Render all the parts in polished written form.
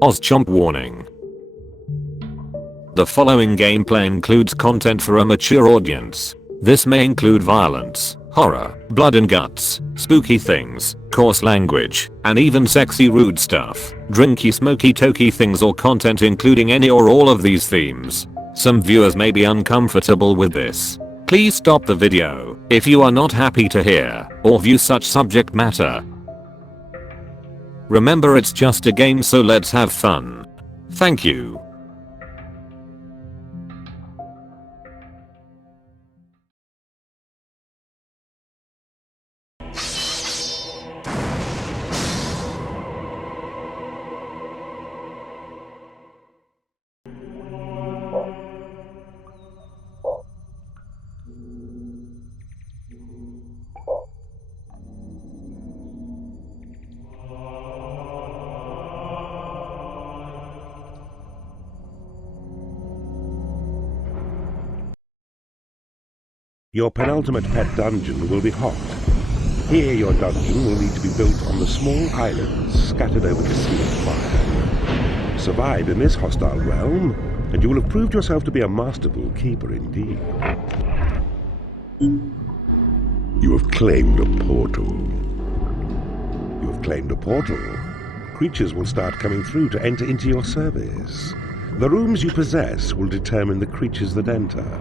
OzChomp Warning. The following gameplay includes content for a mature audience. This may include violence, horror, blood and guts, spooky things, coarse language, and even sexy rude stuff, drinky smoky tokey things or content including any or all of these themes. Some viewers may be uncomfortable with this. Please stop the video if you are not happy to hear or view such subject matter. Remember, it's just a game, so let's have fun. Thank you. Your penultimate pet dungeon will be hot. Here your dungeon will need to be built on the small islands scattered over the sea of fire. Survive in this hostile realm, and you will have proved yourself to be a masterful keeper indeed. You have claimed a portal. You have claimed a portal. Creatures will start coming through to enter into your service. The rooms you possess will determine the creatures that enter.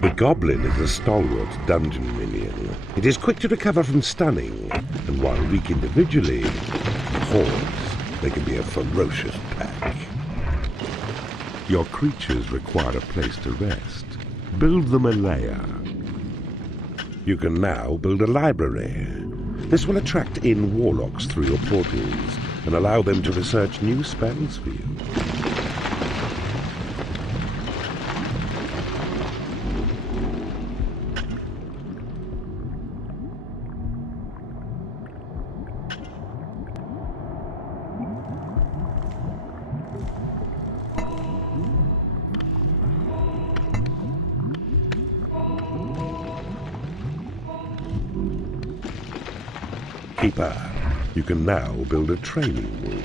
The goblin is a stalwart dungeon minion. It is quick to recover from stunning, and while weak individually, hordes, they can be a ferocious pack. Your creatures require a place to rest. Build them a lair. You can now build a library. This will attract in warlocks through your portals and allow them to research new spells for you. Keeper, you can now build a training room.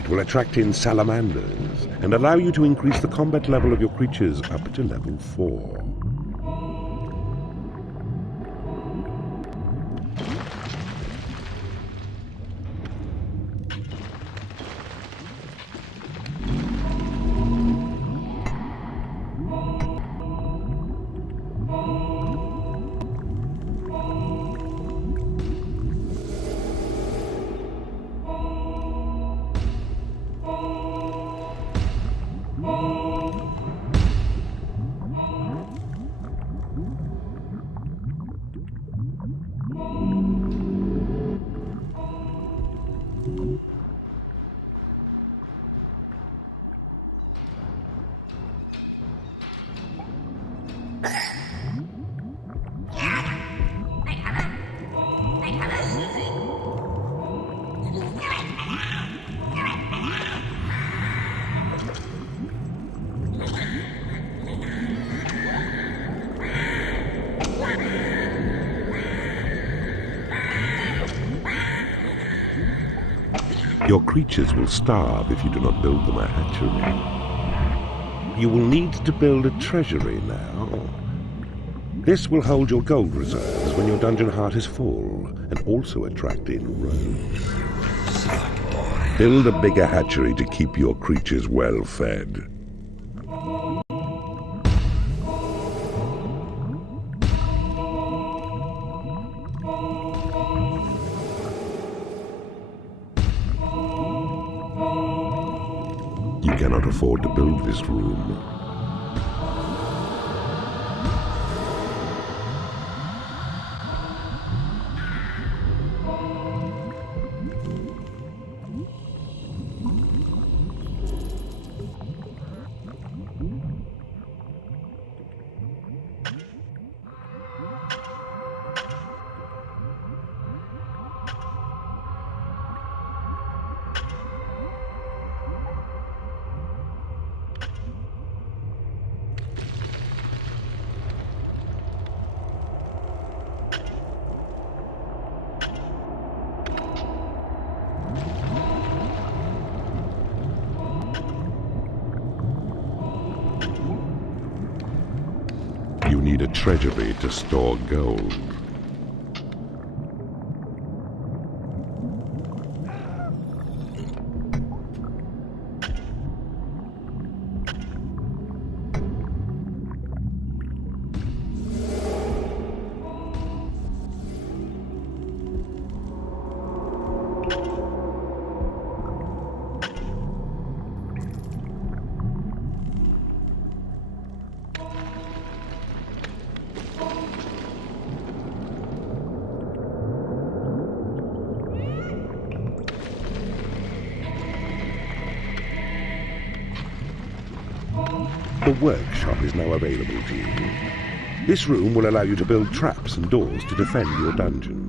It will attract in salamanders and allow you to increase the combat level of your creatures up to level 4. Your creatures will starve if you do not build them a hatchery. You will need to build a treasury now. This will hold your gold reserves when your dungeon heart is full, and also attract in rogues. Build a bigger hatchery to keep your creatures well fed. You cannot afford to build this room. treasury to store gold. The workshop is now available to you. This room will allow you to build traps and doors to defend your dungeon.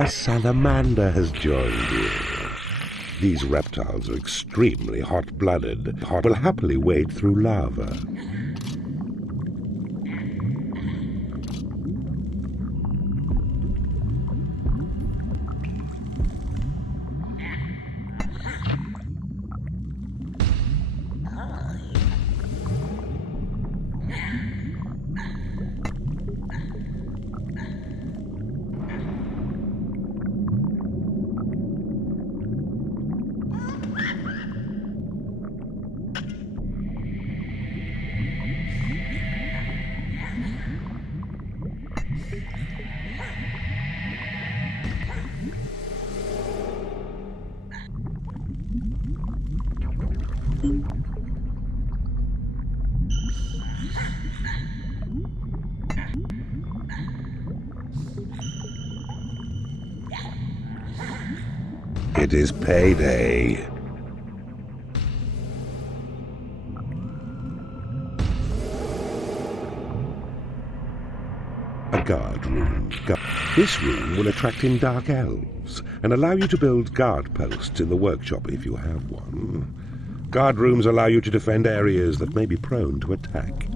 A salamander has joined you. These reptiles are extremely hot-blooded. Will happily wade through lava. It is payday. A guard room. This room will attract in dark elves and allow you to build guard posts in the workshop if you have one. Guard rooms allow you to defend areas that may be prone to attack.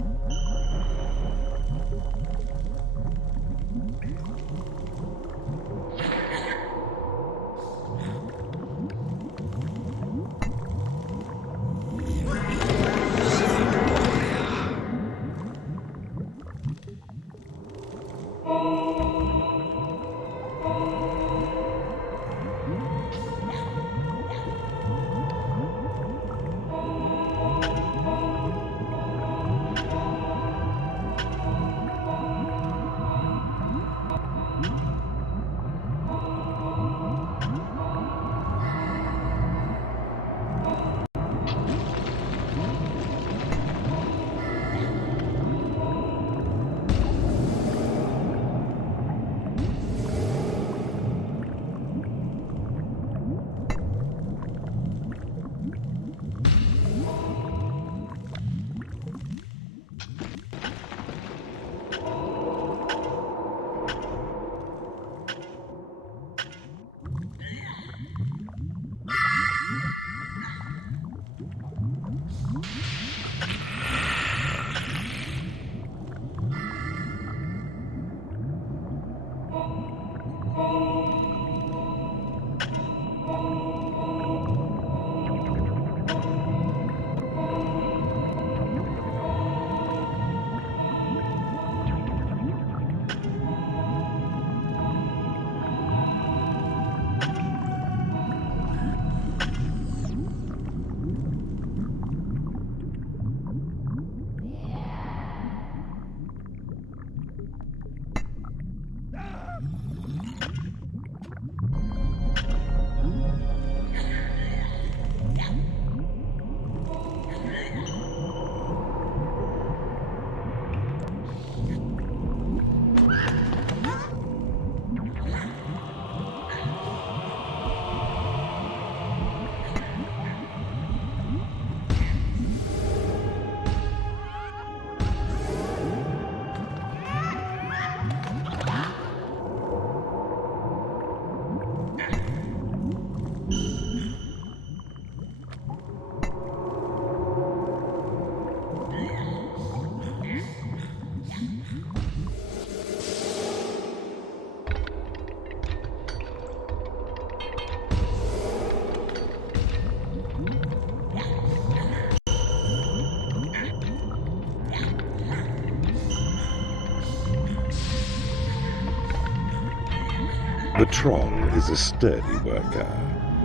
The troll is a sturdy worker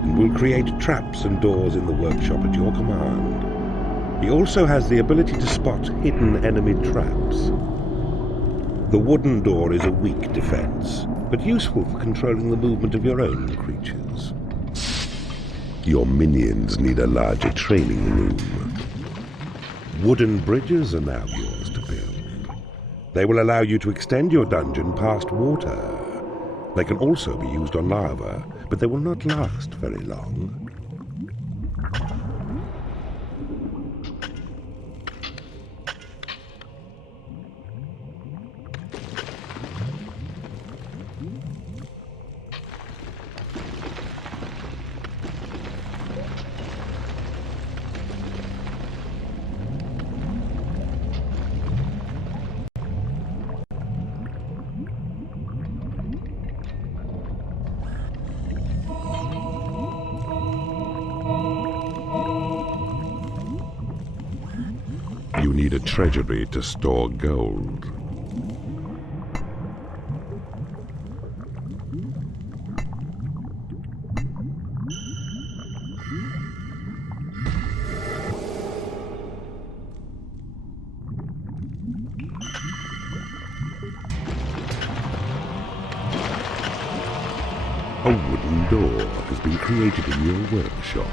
and will create traps and doors in the workshop at your command. He also has the ability to spot hidden enemy traps. The wooden door is a weak defense, but useful for controlling the movement of your own creatures. Your minions need a larger training room. Wooden bridges are now yours to build. They will allow you to extend your dungeon past water. They can also be used on lava, but they will not last very long. You need a treasury to store gold. A wooden door has been created in your workshop.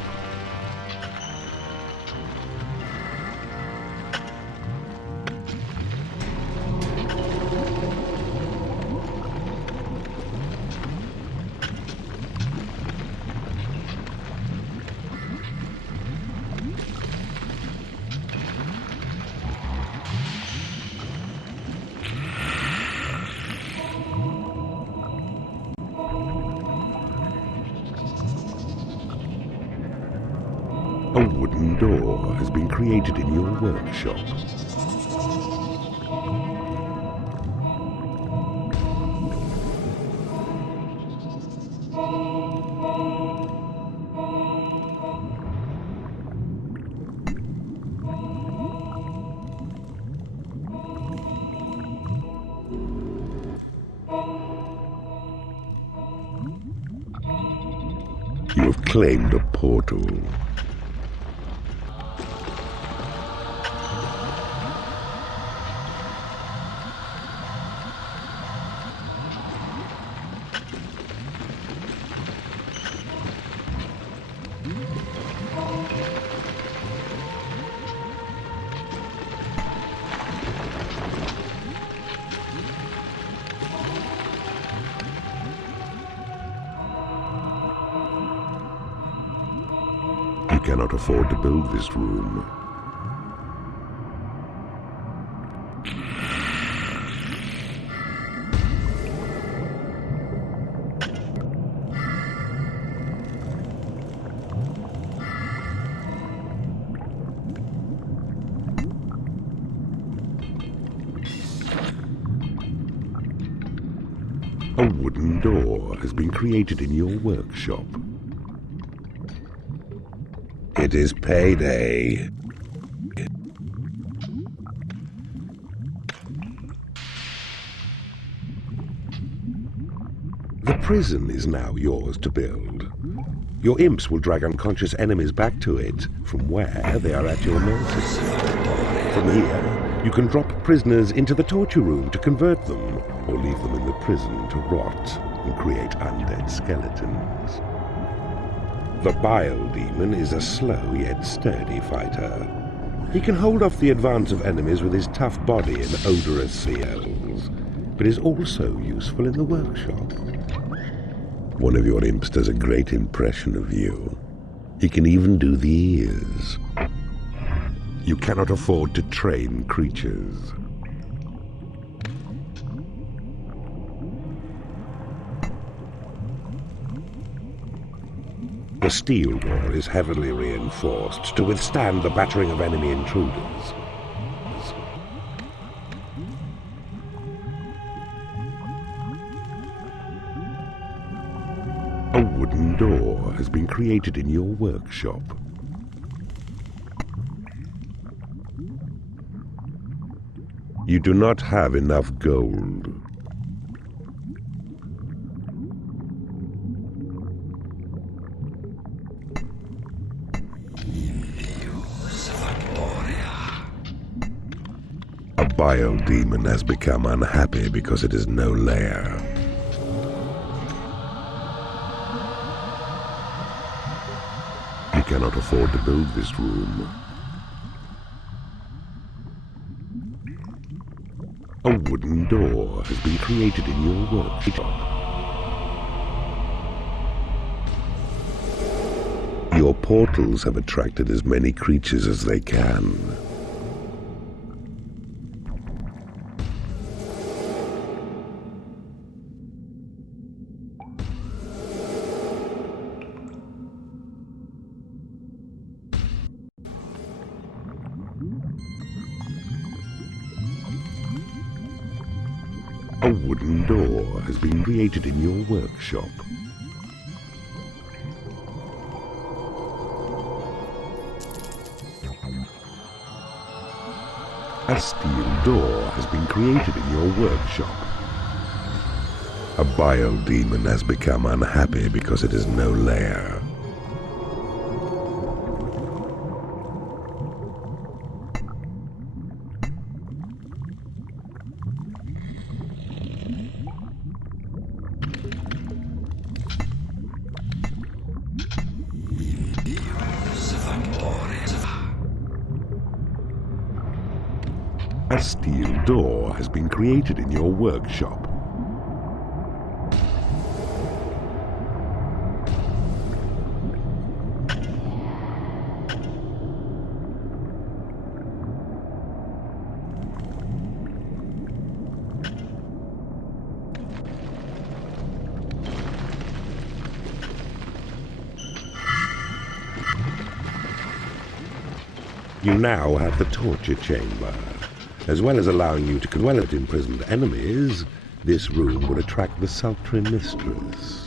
A wooden door has been created in your workshop. You have claimed a portal. You cannot afford to build this room. A wooden door has been created in your workshop. It is payday. The prison is now yours to build. Your imps will drag unconscious enemies back to it, from where they are at your notice. From here, you can drop prisoners into the torture room to convert them, or leave them in the prison to rot and create undead skeletons. The Bile Demon is a slow yet sturdy fighter. He can hold off the advance of enemies with his tough body and odorous seals, but is also useful in the workshop. One of your imps does a great impression of you. He can even do the ears. You cannot afford to train creatures. The steel wall is heavily reinforced to withstand the battering of enemy intruders. A wooden door has been created in your workshop. You do not have enough gold. biodemon has become unhappy because it has no lair. You cannot afford to build this room. A wooden door has been created in your workshop. Your portals have attracted as many creatures as they can. A wooden door has been created in your workshop. A steel door has been created in your workshop. A biodemon has become unhappy because it has no lair. A steel door has been created in your workshop. You now have the torture chamber. As well as allowing you to dwell at imprisoned enemies, this room would attract the sultry mistress.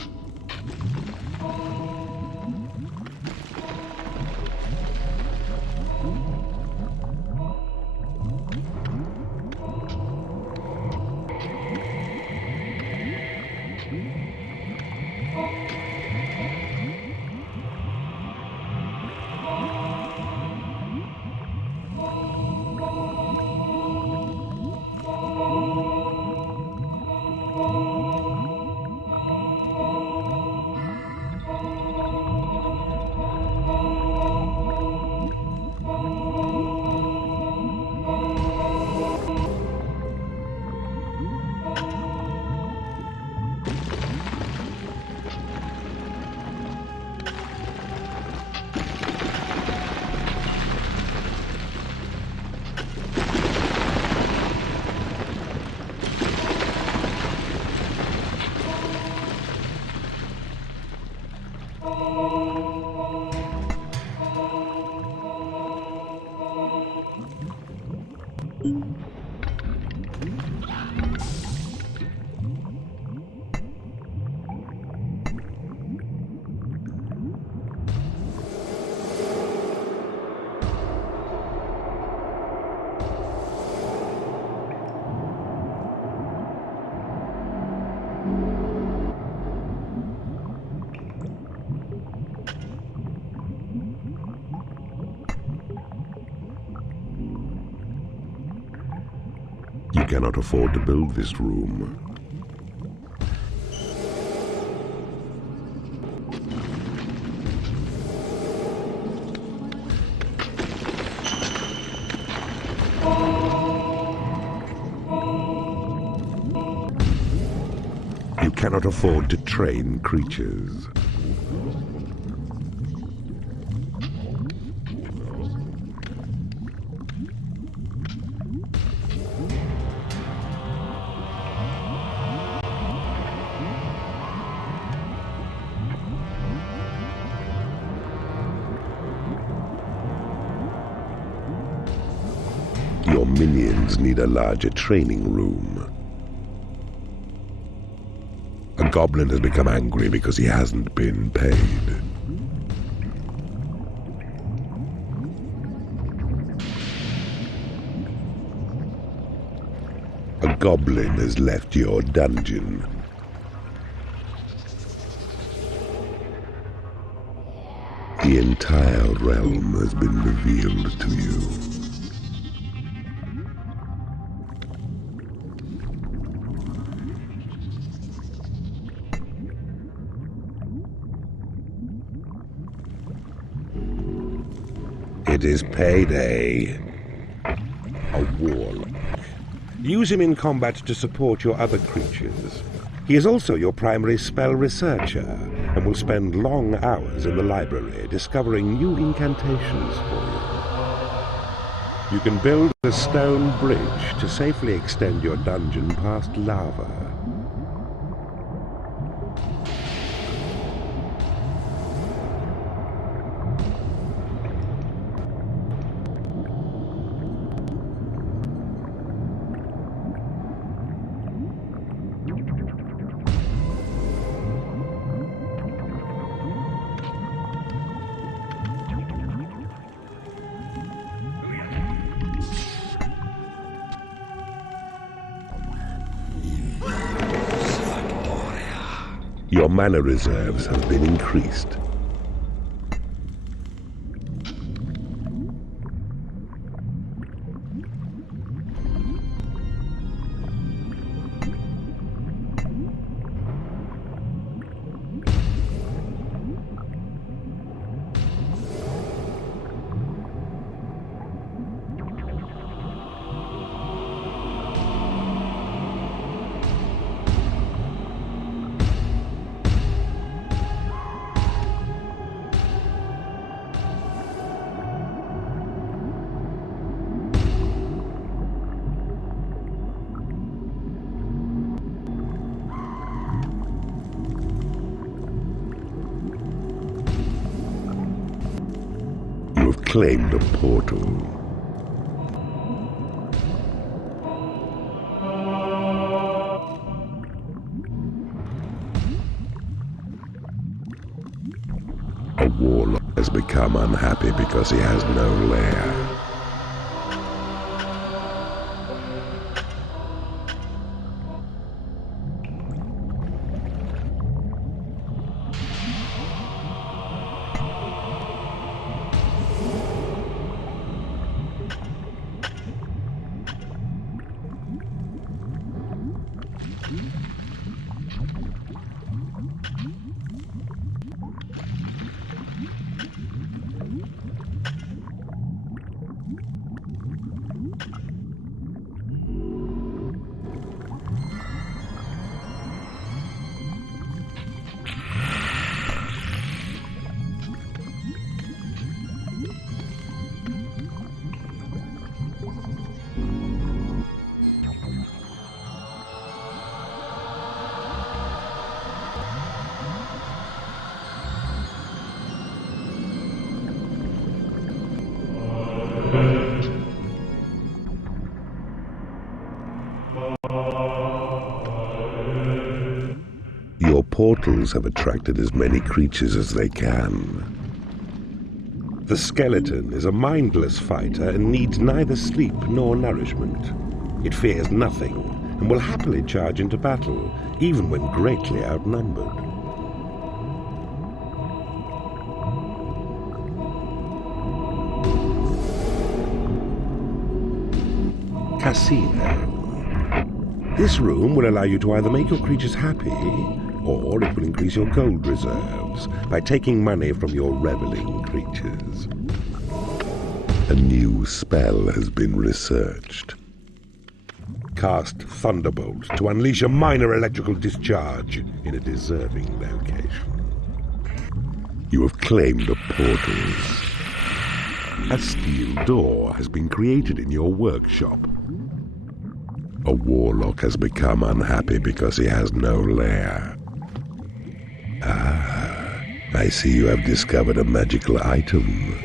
You cannot afford to build this room. You cannot afford to train creatures. Your minions need a larger training room. A goblin has become angry because he hasn't been paid. A goblin has left your dungeon. The entire realm has been revealed to you. It is payday. A warlock. Use him in combat to support your other creatures. He is also your primary spell researcher, and will spend long hours in the library discovering new incantations for you. You can build a stone bridge to safely extend your dungeon past lava. Your mana reserves have been increased. You have claimed a portal. A warlock has become unhappy because he has no lair. Your portals have attracted as many creatures as they can. The skeleton is a mindless fighter and needs neither sleep nor nourishment. It fears nothing and will happily charge into battle, even when greatly outnumbered. Casino. This room will allow you to either make your creatures happy, or it will increase your gold reserves by taking money from your reveling creatures. A new spell has been researched. Cast Thunderbolt to unleash a minor electrical discharge in a deserving location. You have claimed the portals. A steel door has been created in your workshop. A warlock has become unhappy because he has no lair. Ah, I see you have discovered a magical item.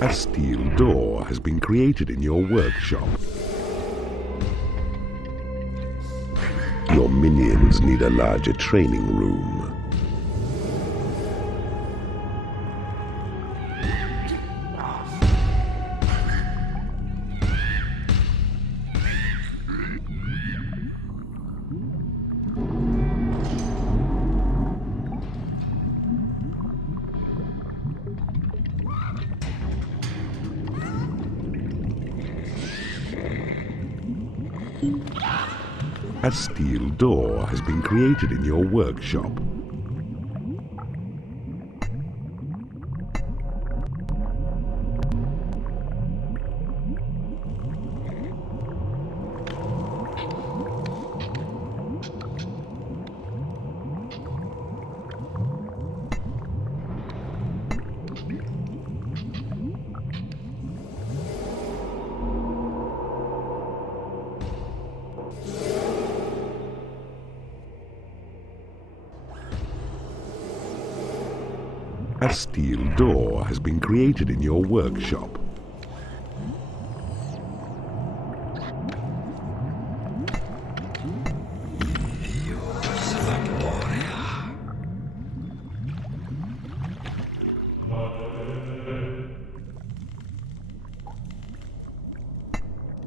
A steel door has been created in your workshop. Your minions need a larger training room. A steel door has been created in your workshop. A steel door has been created in your workshop.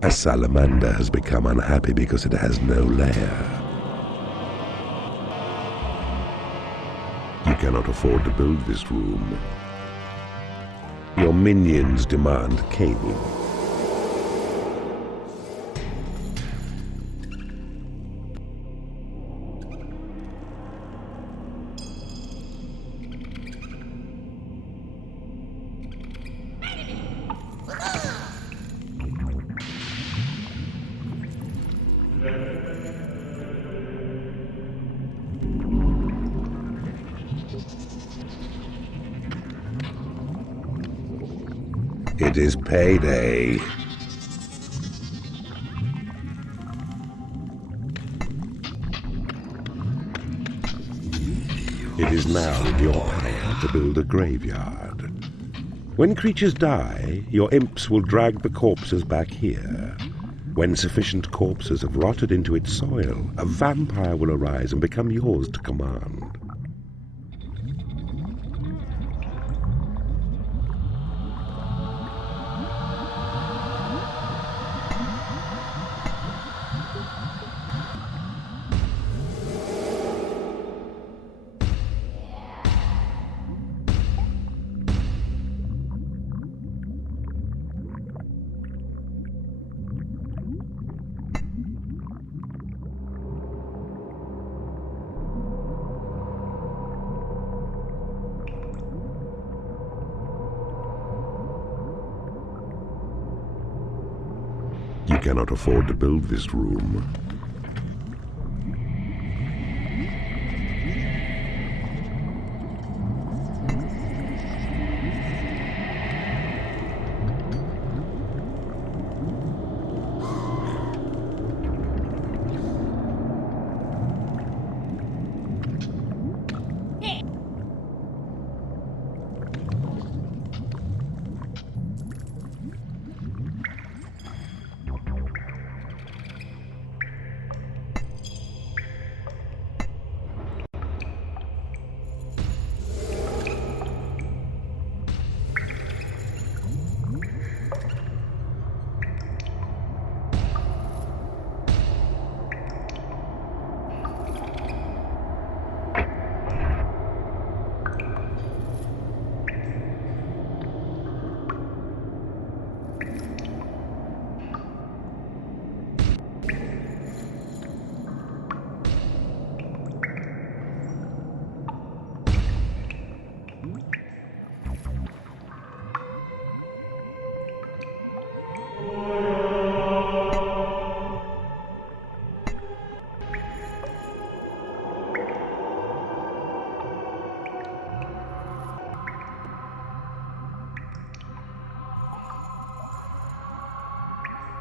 A salamander has become unhappy because it has no lair. You cannot afford to build this room. Your minions demand cable. It is payday. It is now in your power to build a graveyard. When creatures die, your imps will drag the corpses back here. When sufficient corpses have rotted into its soil, a vampire will arise and become yours to command. You cannot afford to build this room.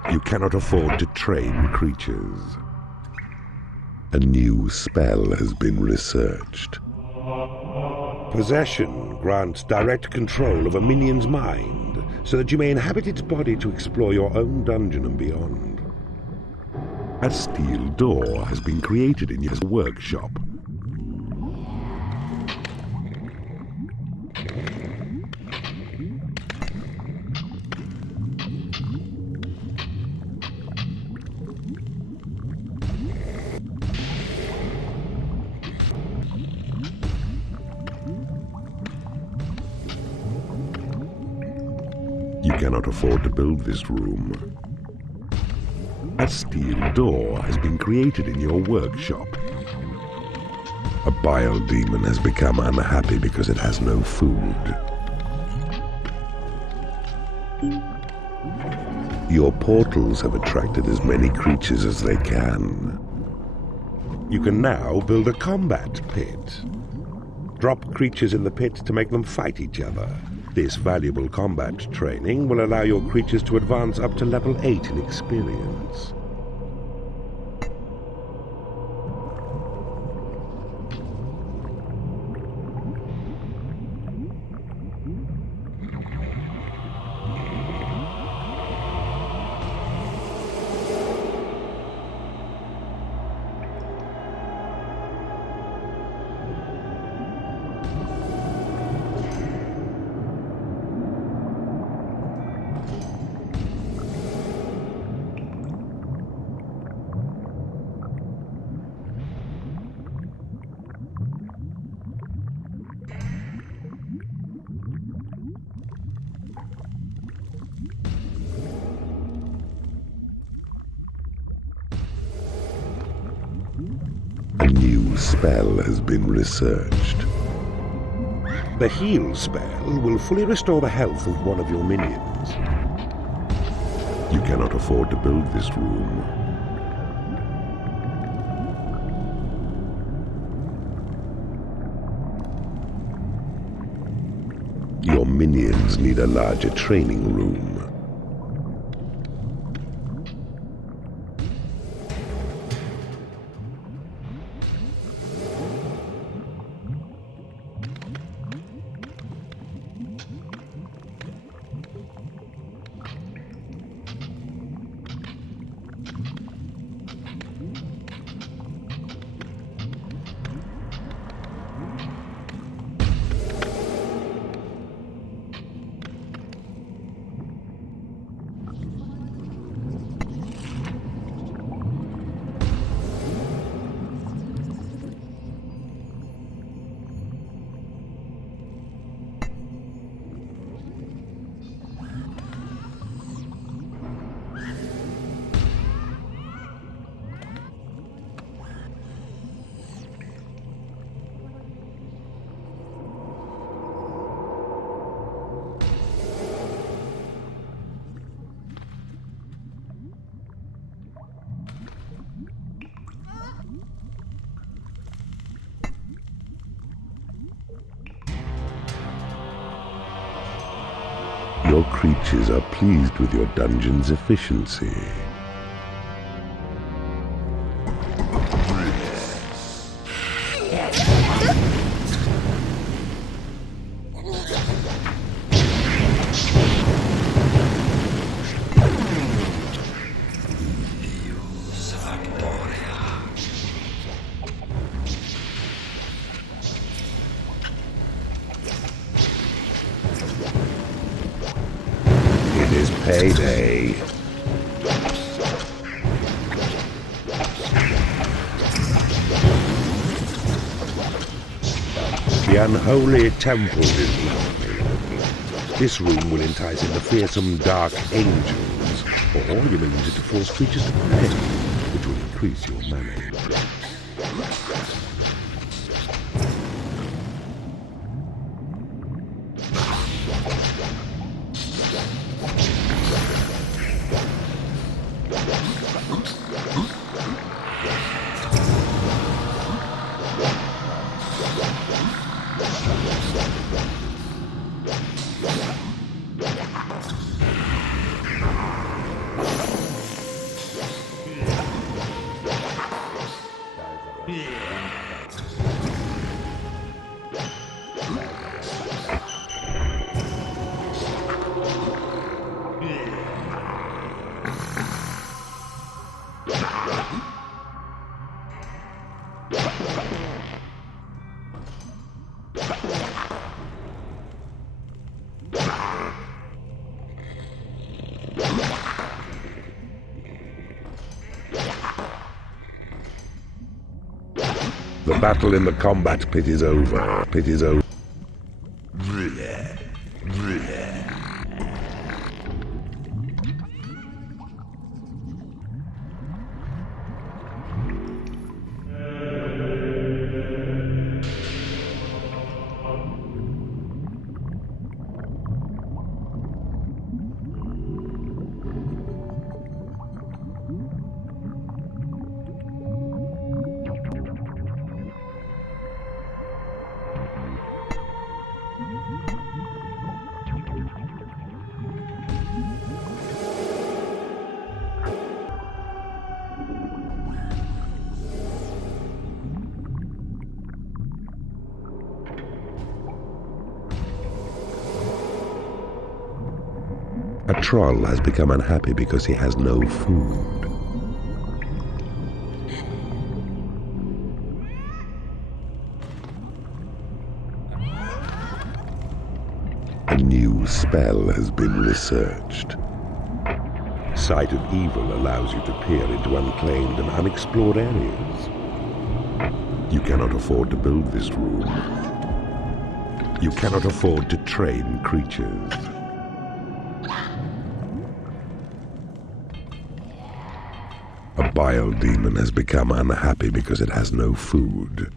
You cannot afford to train creatures. A new spell has been researched. Possession grants direct control of a minion's mind, so that you may inhabit its body to explore your own dungeon and beyond. A steel door has been created in your workshop. You cannot afford to build this room. A steel door has been created in your workshop. A bile demon has become unhappy because it has no food. Your portals have attracted as many creatures as they can. You can now build a combat pit. Drop creatures in the pit to make them fight each other. This valuable combat training will allow your creatures to advance up to level 8 in experience. A new spell has been researched. The heal spell will fully restore the health of one of your minions. You cannot afford to build this room. Your minions need a larger training room. Your creatures are pleased with your dungeon's efficiency. It is payday. The unholy temple is lovely. This room will entice in the fearsome dark angels, or you may use it to force creatures to pray, which will increase your mana. The battle in the combat pit is over. Pit is over. A troll has become unhappy because he has no food. A new spell has been researched. Sight of Evil allows you to peer into unclaimed and unexplored areas. You cannot afford to build this room. You cannot afford to train creatures. A bile demon has become unhappy because it has no food.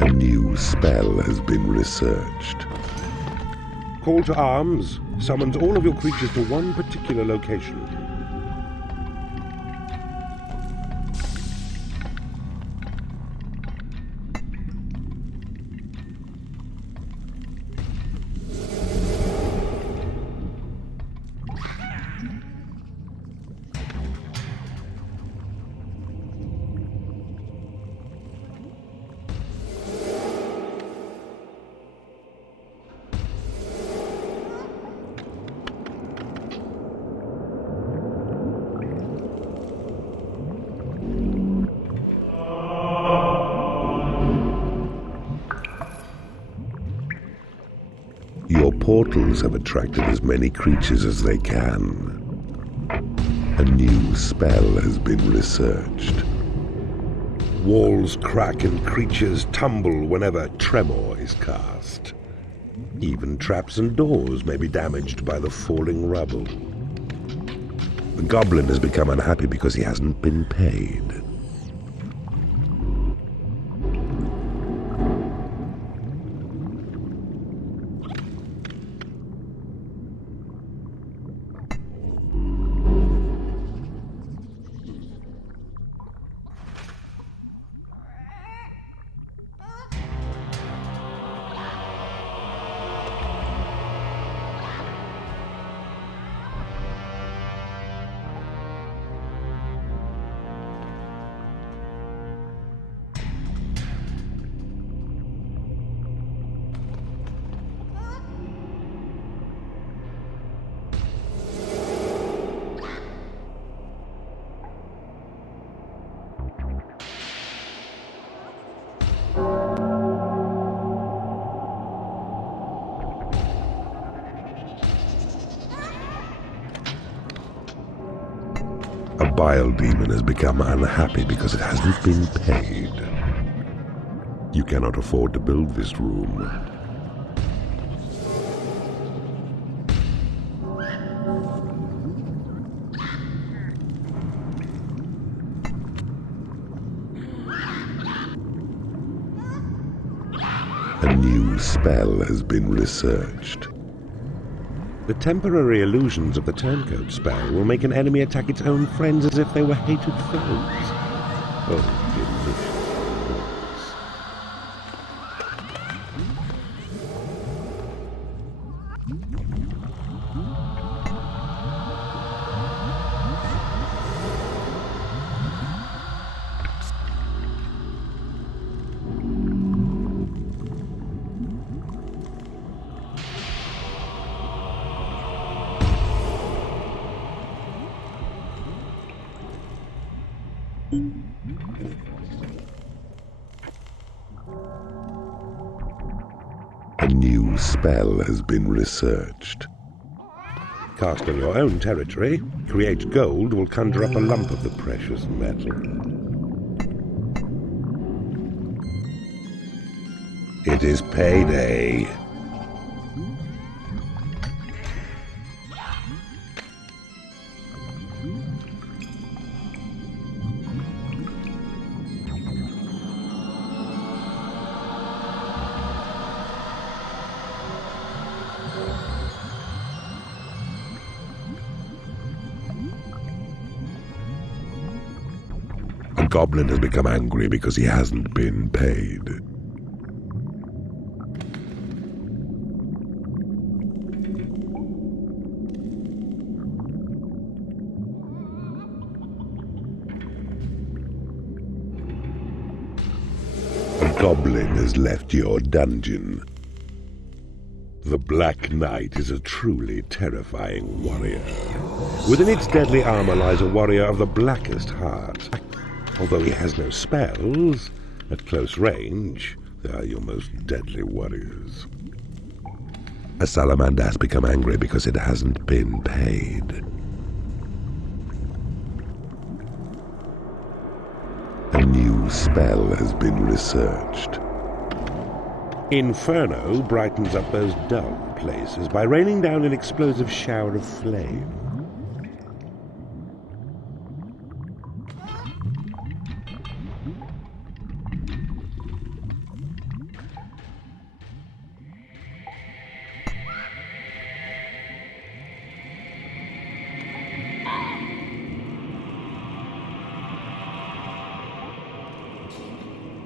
A new spell has been researched. Call to arms summons all of your creatures to one particular location. Your portals have attracted as many creatures as they can. A new spell has been researched. Walls crack and creatures tumble whenever tremor is cast. Even traps and doors may be damaged by the falling rubble. The goblin has become unhappy because he hasn't been paid. A bile demon has become unhappy because it hasn't been paid. You cannot afford to build this room. A new spell has been researched. The temporary illusions of the turncoat spell will make an enemy attack its own friends as if they were hated foes. Oh, delicious. A new spell has been researched. Cast on your own territory, create gold will conjure up a lump of the precious metal. It is payday. A goblin has become angry because he hasn't been paid. goblin has left your dungeon. The Black Knight is a truly terrifying warrior. Within its deadly armor lies a warrior of the blackest heart. Although he has no spells, at close range, they are your most deadly warriors. A salamander has become angry because it hasn't been paid. A new spell has been researched. Inferno brightens up those dull places by raining down an explosive shower of flame.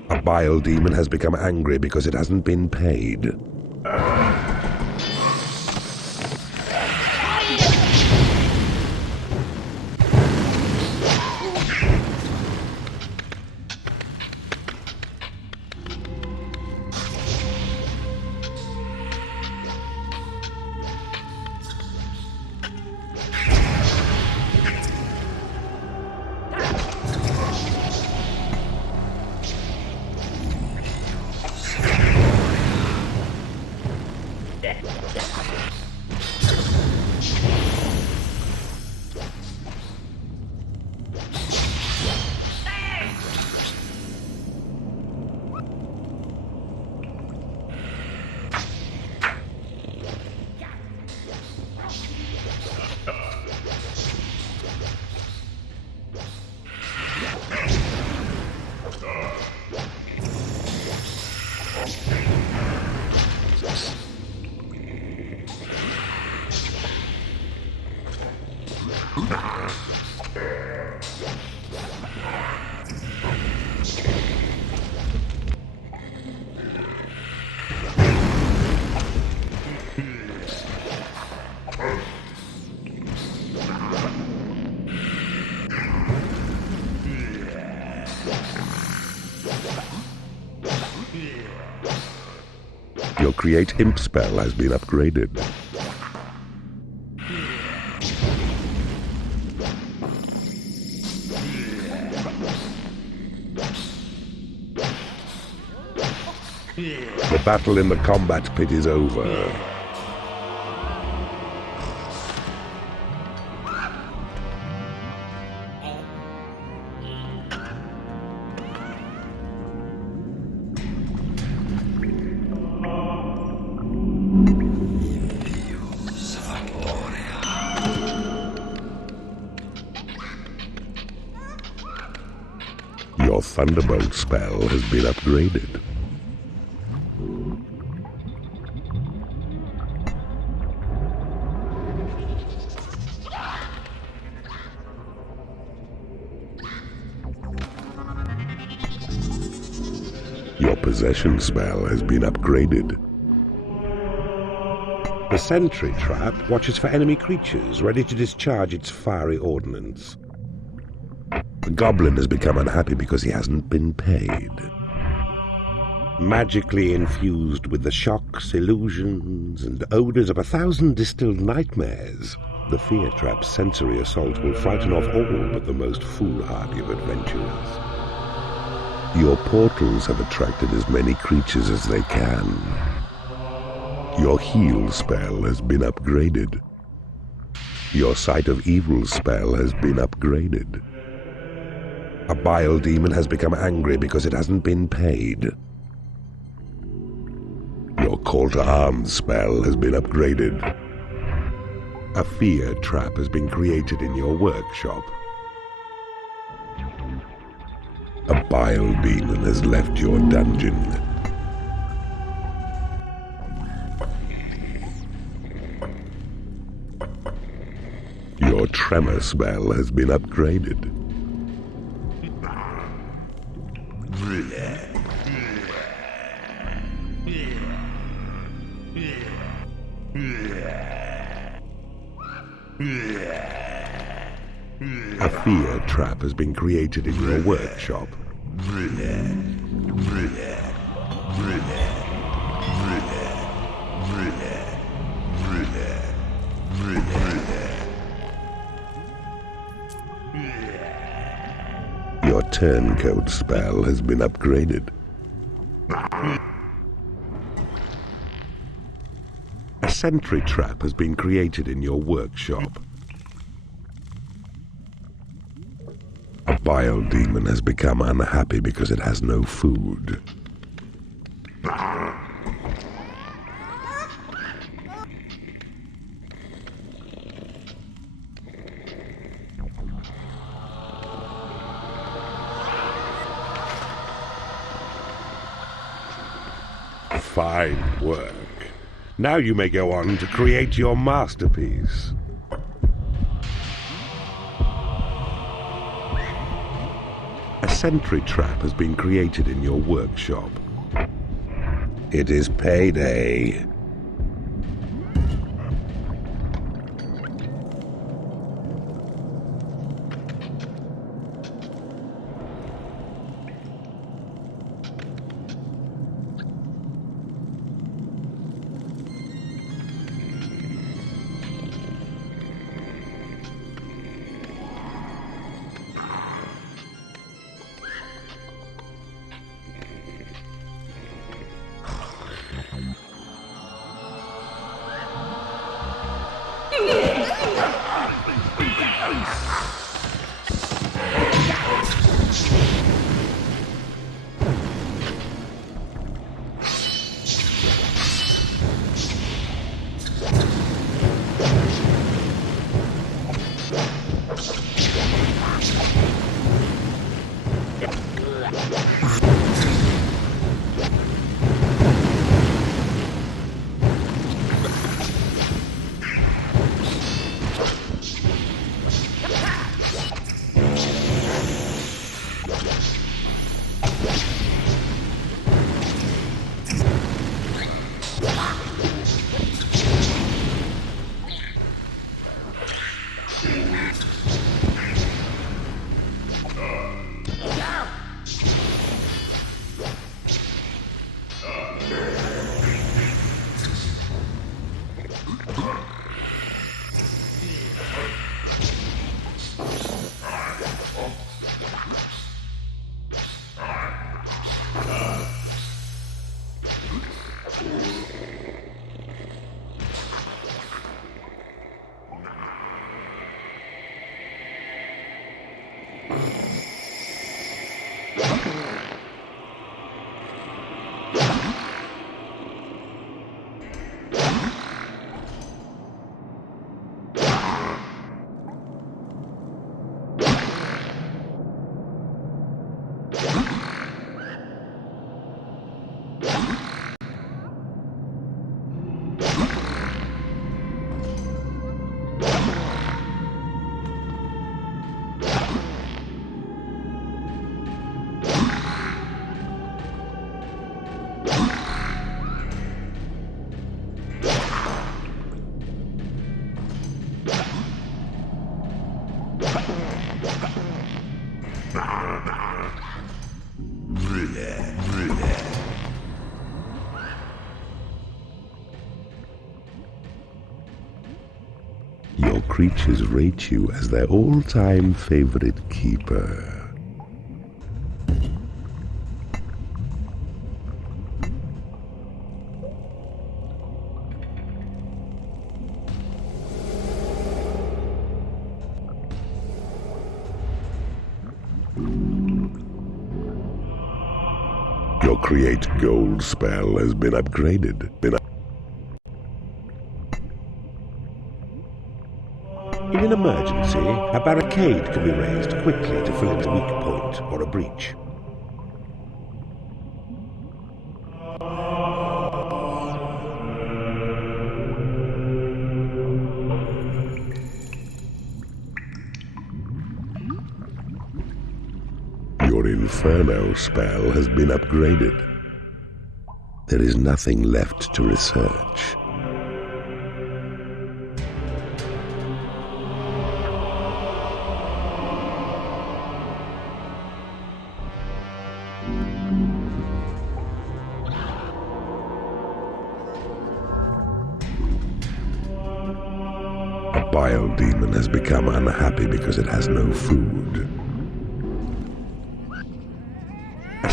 A bile demon has become angry because it hasn't been paid. Your Create Imp spell has been upgraded. The battle in the combat pit is over. Your Thunderbolt spell has been upgraded. Your Possession spell has been upgraded. The Sentry Trap watches for enemy creatures ready to discharge its fiery ordnance. The Goblin has become unhappy because he hasn't been paid. Magically infused with the shocks, illusions, and odors of 1,000 distilled nightmares, the Fear Trap's sensory assault will frighten off all but the most foolhardy of adventurers. Your portals have attracted as many creatures as they can. Your Heal spell has been upgraded. Your Sight of Evil spell has been upgraded. A bile demon has become angry because it hasn't been paid. Your Call to Arms spell has been upgraded. A Fear Trap has been created in your workshop. A bile demon has left your dungeon. Your Tremor spell has been upgraded. A Fear Trap has been created in your workshop. turncoat spell has been upgraded. A sentry trap has been created in your workshop. A bile demon has become unhappy because it has no food. Fine work. Now you may go on to create your masterpiece. A sentry trap has been created in your workshop. It is payday. Your creatures rate you as their all-time favorite keeper. Your create gold spell has been upgraded. In an emergency, a barricade can be raised quickly to fill in a weak point or a breach. Your Inferno spell has been upgraded. There is nothing left to research. A bile demon has become unhappy because it has no food.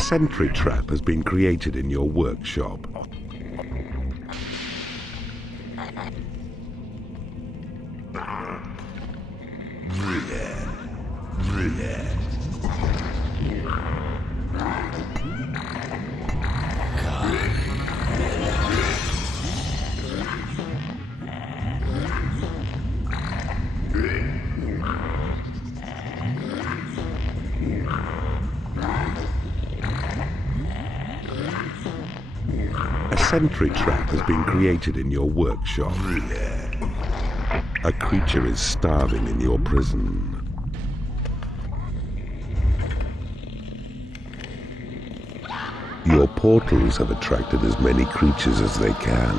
sentry trap has been created in your workshop. A sentry trap has been created in your workshop. A creature is starving in your prison. Your portals have attracted as many creatures as they can.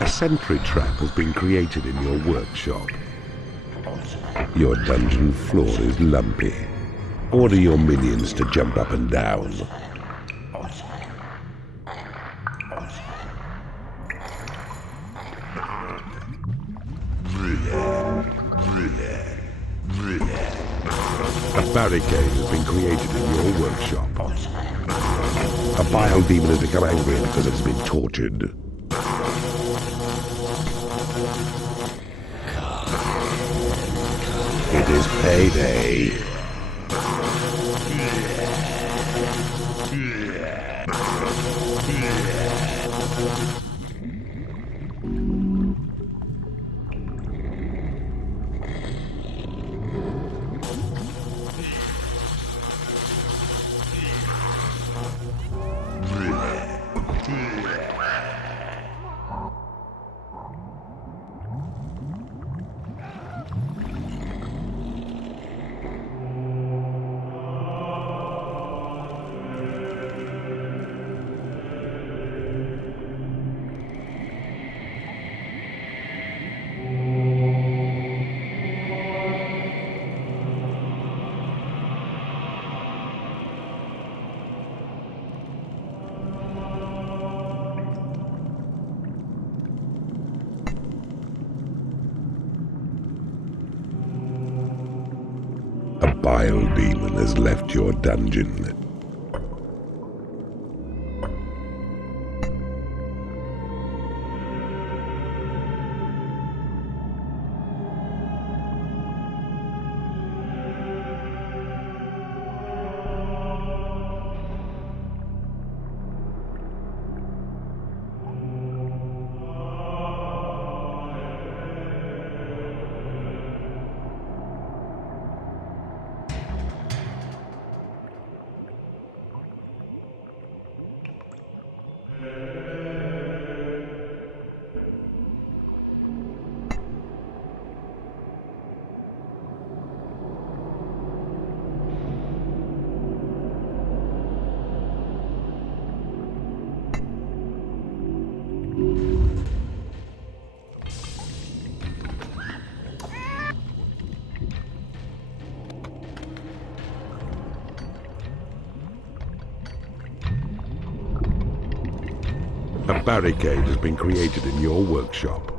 A sentry trap has been created in your workshop. Your dungeon floor is lumpy. Order your minions to jump up and down. A barricade has been created in your workshop. A bile demon has become angry because it's been tortured. It is payday. A bile demon has left your dungeon. A barricade has been created in your workshop.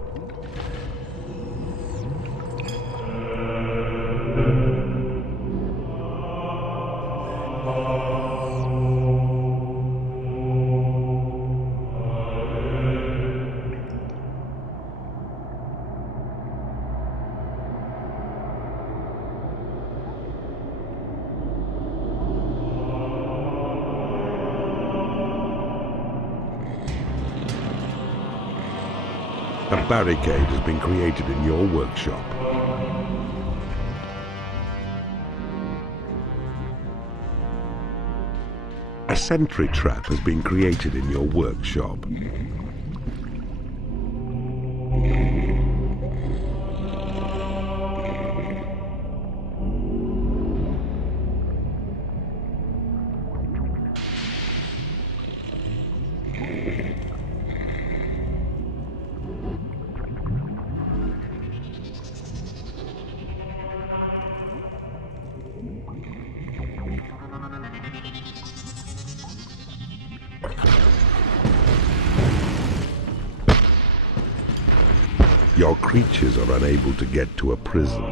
A barricade has been created in your workshop. A sentry trap has been created in your workshop. Your creatures are unable to get to a prison.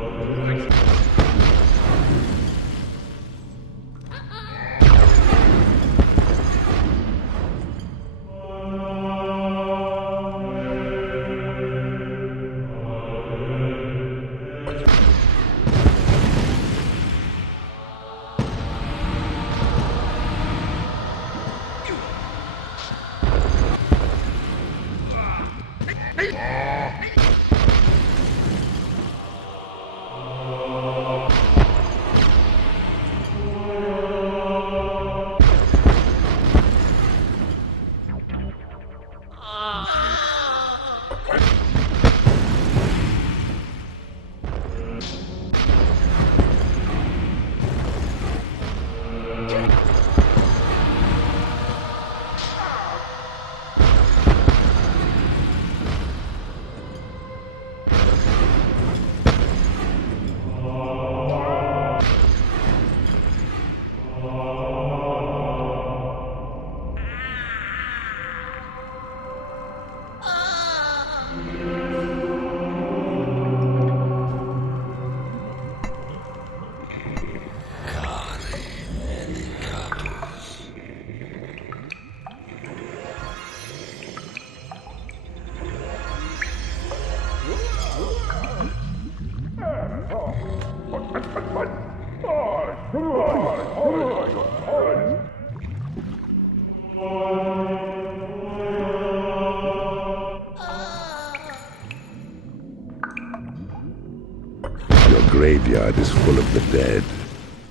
Your graveyard is full of the dead.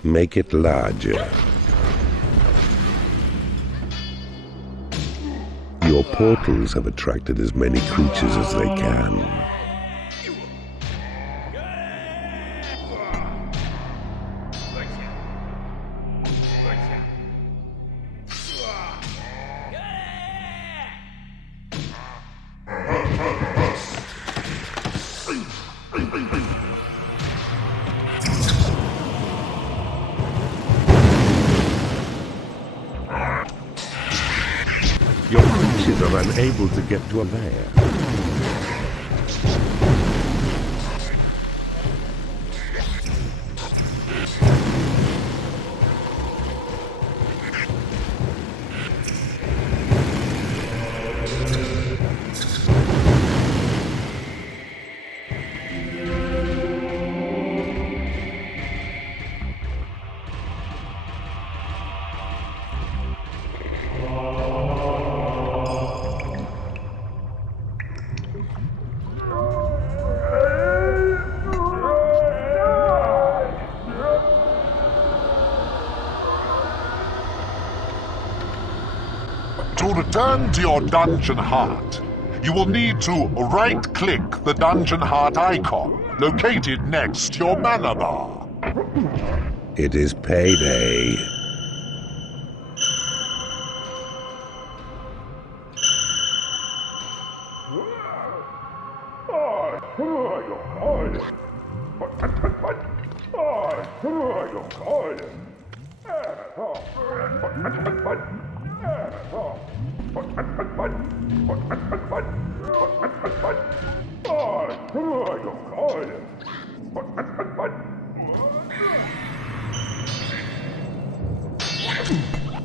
Make it larger. Your portals have attracted as many creatures as they can. Your creatures are unable to get to a lair. To return to your dungeon heart, you will need to right-click the dungeon heart icon located next to your mana bar. It is payday.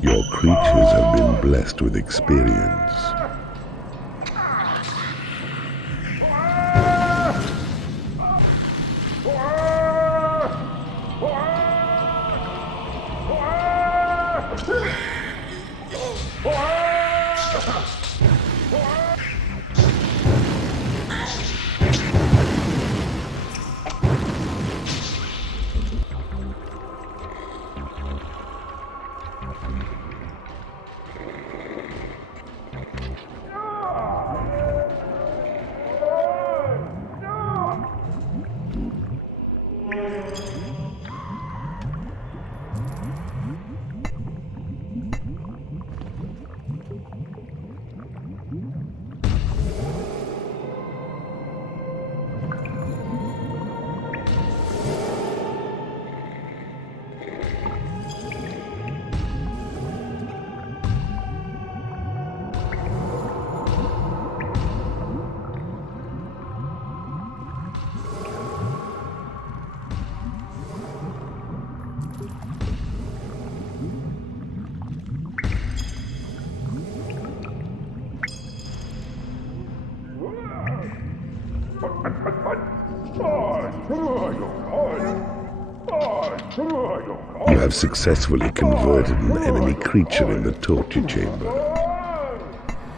Your creatures have been blessed with experience. You have successfully converted an enemy creature in the torture chamber.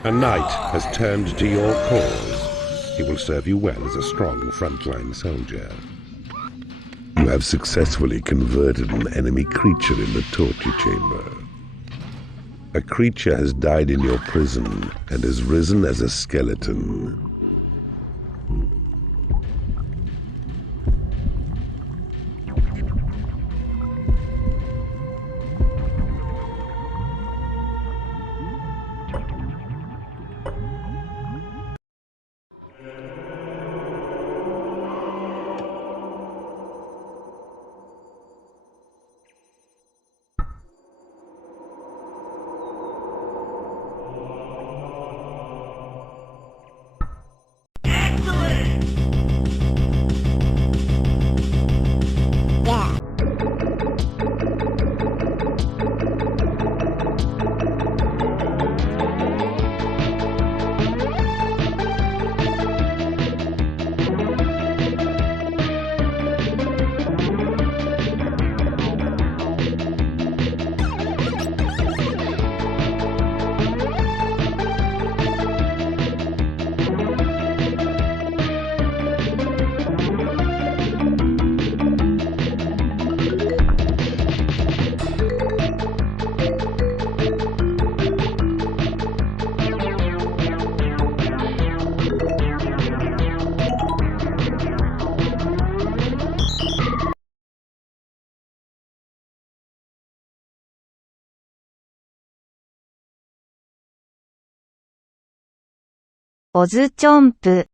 A knight has turned to your cause. He will serve you well as a strong frontline soldier. You have successfully converted an enemy creature in the torture chamber. A creature has died in your prison and has risen as a skeleton. OzChomp